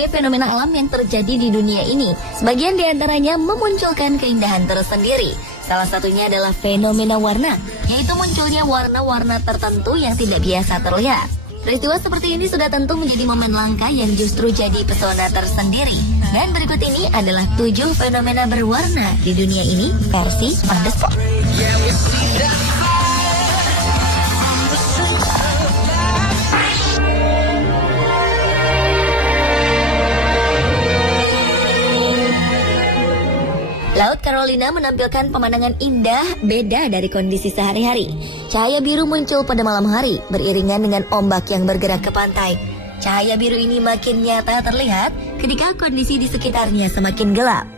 berbagai fenomena alam yang terjadi di dunia ini. Sebagian di antaranya memunculkan keindahan tersendiri. Salah satunya adalah fenomena warna, yaitu munculnya warna-warna tertentu yang tidak biasa terlihat. Peristiwa seperti ini sudah tentu menjadi momen langka yang justru jadi pesona tersendiri. Dan berikut ini adalah 7 fenomena berwarna di dunia ini versi on the spot. Laut Carolina menampilkan pemandangan indah beda dari kondisi sehari-hari. Cahaya biru muncul pada malam hari, beriringan dengan ombak yang bergerak ke pantai. Cahaya biru ini makin nyata terlihat ketika kondisi di sekitarnya semakin gelap.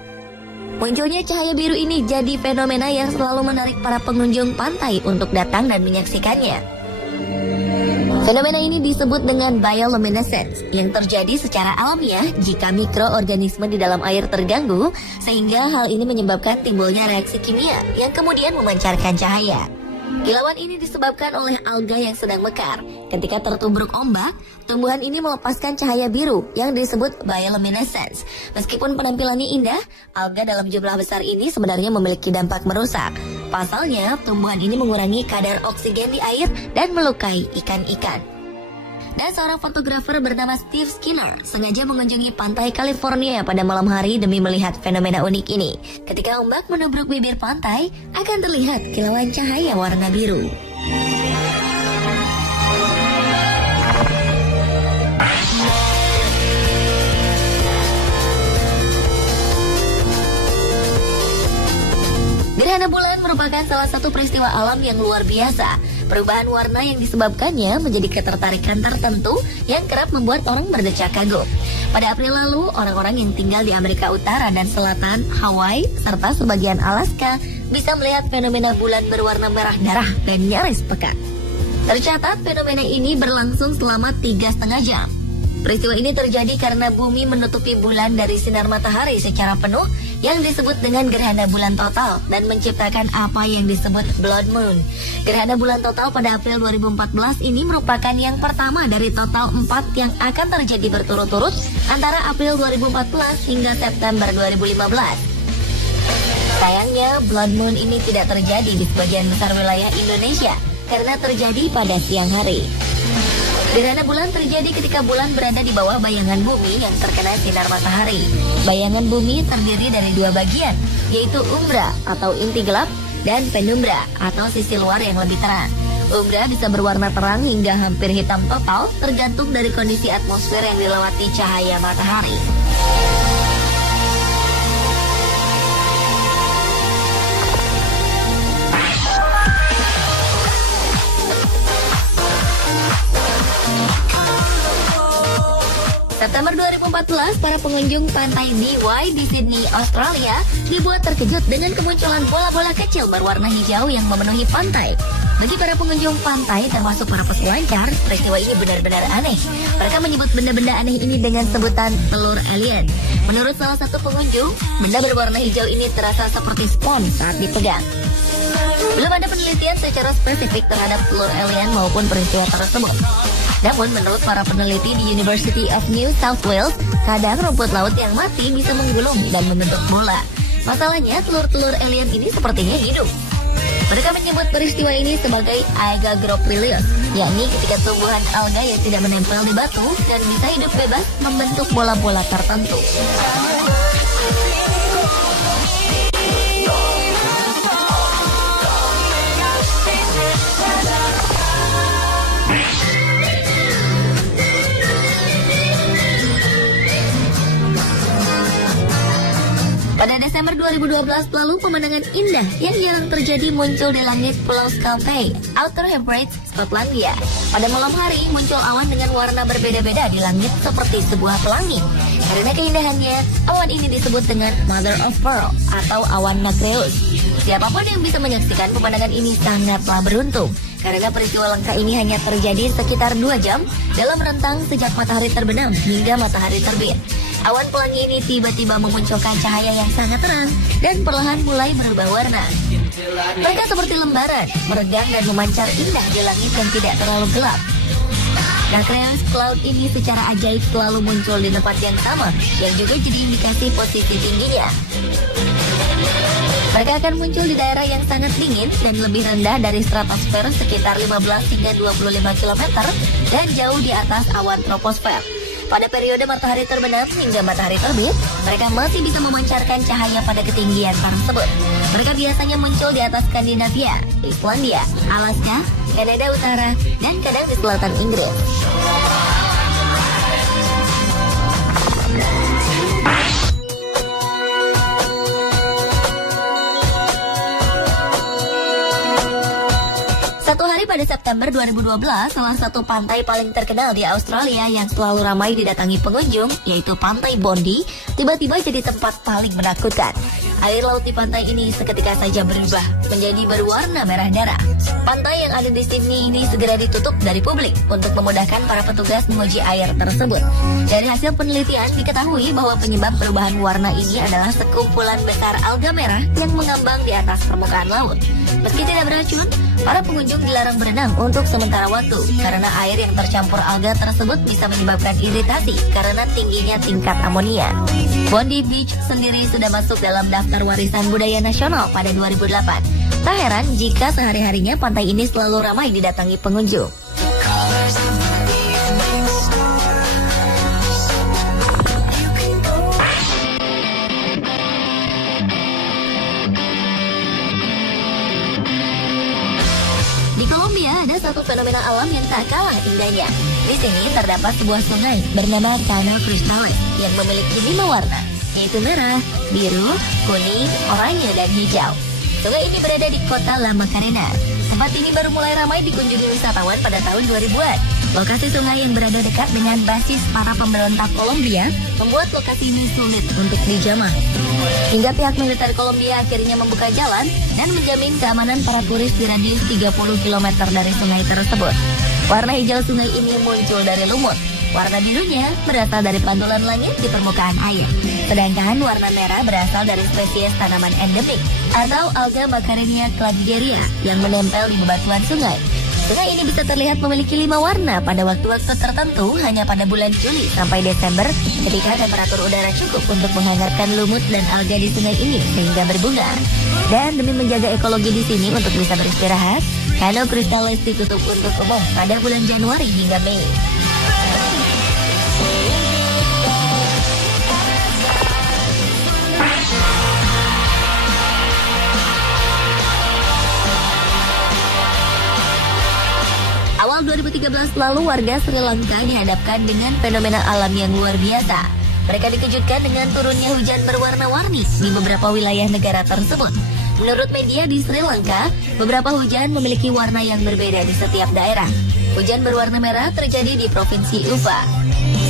Munculnya cahaya biru ini jadi fenomena yang selalu menarik para pengunjung pantai untuk datang dan menyaksikannya. Fenomena ini disebut dengan bioluminescence yang terjadi secara alamiah jika mikroorganisme di dalam air terganggu, sehingga hal ini menyebabkan timbulnya reaksi kimia yang kemudian memancarkan cahaya. Kilauan ini disebabkan oleh alga yang sedang mekar. Ketika tertubruk ombak, tumbuhan ini melepaskan cahaya biru yang disebut bioluminescence. Meskipun penampilannya indah, alga dalam jumlah besar ini sebenarnya memiliki dampak merusak. Pasalnya, tumbuhan ini mengurangi kadar oksigen di air dan melukai ikan-ikan. Dan seorang fotografer bernama Steve Skinner sengaja mengunjungi pantai California pada malam hari demi melihat fenomena unik ini. Ketika ombak menubruk bibir pantai, akan terlihat kilauan cahaya warna biru. Gerhana bulan merupakan salah satu peristiwa alam yang luar biasa. Perubahan warna yang disebabkannya menjadi ketertarikan tertentu yang kerap membuat orang berdecak kagum. Pada April lalu, orang-orang yang tinggal di Amerika Utara dan Selatan, Hawaii, serta sebagian Alaska bisa melihat fenomena bulan berwarna merah darah dan nyaris pekat. Tercatat fenomena ini berlangsung selama 3,5 jam. Peristiwa ini terjadi karena bumi menutupi bulan dari sinar matahari secara penuh yang disebut dengan gerhana bulan total dan menciptakan apa yang disebut blood moon. Gerhana bulan total pada April 2014 ini merupakan yang pertama dari total 4 yang akan terjadi berturut-turut antara April 2014 hingga September 2015. Sayangnya, blood moon ini tidak terjadi di sebagian besar wilayah Indonesia karena terjadi pada siang hari. Gerhana bulan terjadi ketika bulan berada di bawah bayangan bumi yang terkena sinar matahari. Bayangan bumi terdiri dari 2 bagian, yaitu umbra atau inti gelap dan penumbra atau sisi luar yang lebih terang. Umbra bisa berwarna terang hingga hampir hitam total, tergantung dari kondisi atmosfer yang dilewati cahaya matahari. September 2014, para pengunjung pantai Dee di Sydney, Australia dibuat terkejut dengan kemunculan bola-bola kecil berwarna hijau yang memenuhi pantai. Bagi para pengunjung pantai, termasuk para peselancar, peristiwa ini benar-benar aneh. Mereka menyebut benda-benda aneh ini dengan sebutan telur alien. Menurut salah satu pengunjung, benda berwarna hijau ini terasa seperti spons saat dipegang. Belum ada penelitian secara spesifik terhadap telur alien maupun peristiwa tersebut. Namun menurut para peneliti di University of New South Wales, kadang rumput laut yang mati bisa menggulung dan membentuk bola. Masalahnya, telur-telur alien ini sepertinya hidup. Mereka menyebut peristiwa ini sebagai Aegagropilius, yakni ketika tumbuhan alga yang tidak menempel di batu dan bisa hidup bebas membentuk bola-bola tertentu. Pada Desember 2012 lalu, pemandangan indah yang jarang terjadi muncul di langit Pulau Scalpay, Outer Hebrides, Skotlandia. Pada malam hari muncul awan dengan warna berbeda-beda di langit seperti sebuah pelangi. Karena keindahannya, awan ini disebut dengan Mother of Pearl atau awan nagreus. Siapapun yang bisa menyaksikan pemandangan ini sangatlah beruntung, karena peristiwa langka ini hanya terjadi sekitar 2 jam dalam rentang sejak matahari terbenam hingga matahari terbit. Awan pelangi ini tiba-tiba memunculkan cahaya yang sangat terang dan perlahan mulai berubah warna. Mereka seperti lembaran, meregang dan memancar indah di langit yang tidak terlalu gelap. Nah, kreasi cloud ini secara ajaib selalu muncul di tempat yang sama, yang juga jadi indikasi posisi tingginya. Mereka akan muncul di daerah yang sangat dingin dan lebih rendah dari stratosfer sekitar 15 hingga 25 km dan jauh di atas awan troposfer. Pada periode matahari terbenam hingga matahari terbit, mereka masih bisa memancarkan cahaya pada ketinggian tersebut. Mereka biasanya muncul di atas Skandinavia, Islandia, Alaska, Kanada Utara, dan kadang di selatan Inggris. Satu hari pada September 2012, salah satu pantai paling terkenal di Australia yang selalu ramai didatangi pengunjung, yaitu Pantai Bondi, tiba-tiba jadi tempat paling menakutkan. Air laut di pantai ini seketika saja berubah menjadi berwarna merah darah. Pantai yang ada di Sydney ini segera ditutup dari publik untuk memudahkan para petugas menguji air tersebut. Dari hasil penelitian diketahui bahwa penyebab perubahan warna ini adalah sekumpulan besar alga merah yang mengambang di atas permukaan laut. Meski tidak beracun, para pengunjung dilarang berenang untuk sementara waktu karena air yang tercampur alga tersebut bisa menyebabkan iritasi karena tingginya tingkat amonia. Bondi Beach sendiri sudah masuk dalam daftar warisan budaya nasional pada 2008. Tak heran jika sehari-harinya pantai ini selalu ramai didatangi pengunjung. Di Kolombia ada satu fenomena alam yang tak kalah indahnya. Di sini terdapat sebuah sungai bernama Cano Cristales yang memiliki 5 warna, yaitu merah, biru, kuning, oranye, dan hijau. Sungai ini berada di kota La Macarena. Tempat ini baru mulai ramai dikunjungi wisatawan pada tahun 2000-an. Lokasi sungai yang berada dekat dengan basis para pemberontak Kolombia membuat lokasi ini sulit untuk dijamah. Hingga pihak militer Kolombia akhirnya membuka jalan dan menjamin keamanan para turis di radius 30 km dari sungai tersebut. Warna hijau sungai ini muncul dari lumut. Warna birunya berasal dari pantulan langit di permukaan air. Sedangkan warna merah berasal dari spesies tanaman endemik atau alga Macarenia claggeria yang menempel di bebatuan sungai. Sungai ini bisa terlihat memiliki 5 warna pada waktu-waktu tertentu hanya pada bulan Juli sampai Desember ketika temperatur udara cukup untuk menghangatkan lumut dan alga di sungai ini sehingga berbunga. Dan demi menjaga ekologi di sini untuk bisa beristirahat, Cano Cristales ditutup untuk umum pada bulan Januari hingga Mei. Awal 2013 lalu warga Sri Lanka dihadapkan dengan fenomena alam yang luar biasa. Mereka dikejutkan dengan turunnya hujan berwarna-warni di beberapa wilayah negara tersebut. Menurut media di Sri Lanka, beberapa hujan memiliki warna yang berbeda di setiap daerah. Hujan berwarna merah terjadi di Provinsi Uva.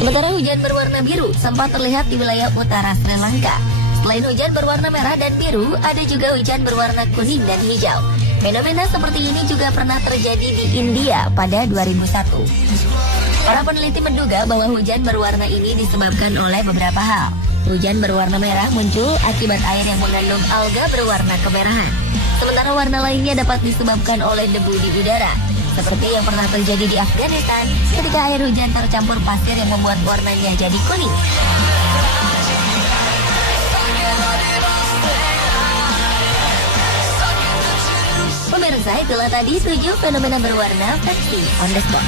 Sementara hujan berwarna biru sempat terlihat di wilayah utara Sri Lanka. Selain hujan berwarna merah dan biru, ada juga hujan berwarna kuning dan hijau. Fenomena seperti ini juga pernah terjadi di India pada 2001. Para peneliti menduga bahwa hujan berwarna ini disebabkan oleh beberapa hal. Hujan berwarna merah muncul akibat air yang mengandung alga berwarna kemerahan. Sementara warna lainnya dapat disebabkan oleh debu di udara, seperti yang pernah terjadi di Afghanistan ketika air hujan tercampur pasir yang membuat warnanya jadi kuning. Pemirsa, itulah tadi 7 fenomena berwarna versi on the spot.